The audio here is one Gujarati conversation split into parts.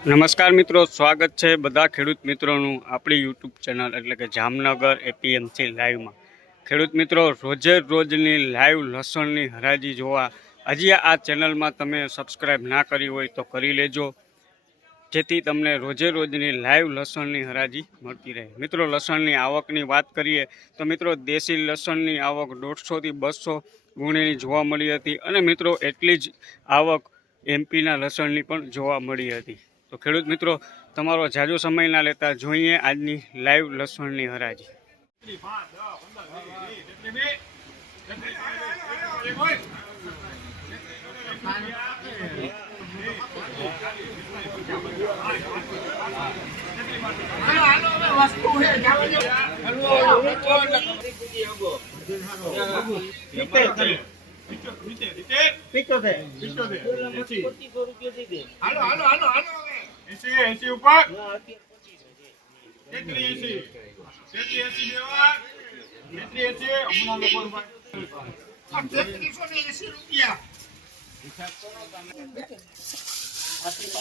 નમસ્કાર મિત્રો, સ્વાગત છે બધા ખેડૂત મિત્રોનું આપણી યુટ્યુબ ચેનલ એટલે કે જામનગર એપીએમસી લાઈવમાં ખેડૂત મિત્રો, રોજે રોજની લાઈવ લસણની હરાજી જોવા હજી આ ચેનલમાં તમે સબસ્ક્રાઈબ ના કરી હોય તો કરી લેજો. જેથી તમને રોજે રોજની લાઈવ લસણની હરાજી મળતી રહે. મિત્રો, લસણની આવકની વાત કરીએ તો મિત્રો, દેશી લસણની આવક દોઢસોથી બસો ગુણીની જોવા મળી હતી અને મિત્રો, એટલી જ આવક એમપીના લસણની પણ જોવા મળી હતી. તો ખેડૂત મિત્રો, તમારો જાજો સમય ના લેતા જોઈએ આજની લાઈવ લસણની હરાજી. હાલો હાલો હાલો હાલો. એસી એસી ઉપર. તેત્રી એસી. તેત્રી એસી તેત્રી એસી. હમણાં લોકો તેત્રીસો ને એસી રૂપિયા.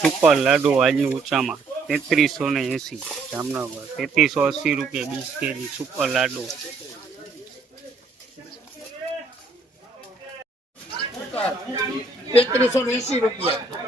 સુપર લાડુ આજની ઊંચામાં તેત્રીસો ને એંસી. જામનગર. તેત્રીસો અસી રૂપિયા બીસ કેજી સુપર લાડુ. તેત્રીસો ને એસી રૂપિયા.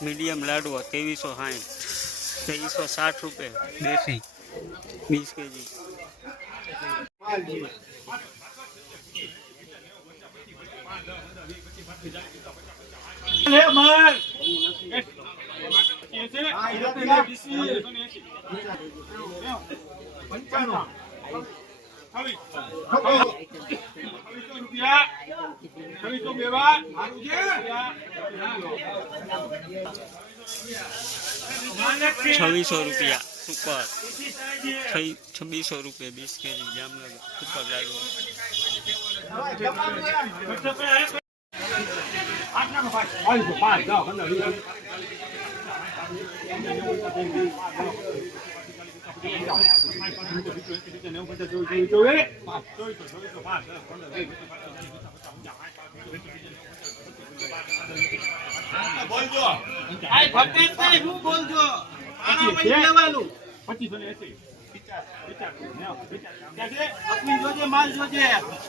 મીડિયમ લાડુ ત્રેવીસો સાઠ ત્રેવીસો સાઠ રૂપિયા દેશી વીસ કેજી પંચાણું છવ્વીસ રૂપિયા સુપર છવ્વીસો રૂપિયા બીસ કેજી જામનગર સુપર લાગુ પાંચ દસ પંદર પચીસ ત્રીસ ત્રીસ સારું છે વસ્તુ છે માલ જોજે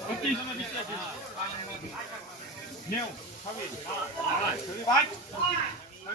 પચાસ હું વેચતો નથી. હાય છવ્વીસ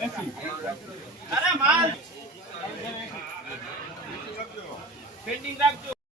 અરે માલ. પેન્ડિંગ રાખજો.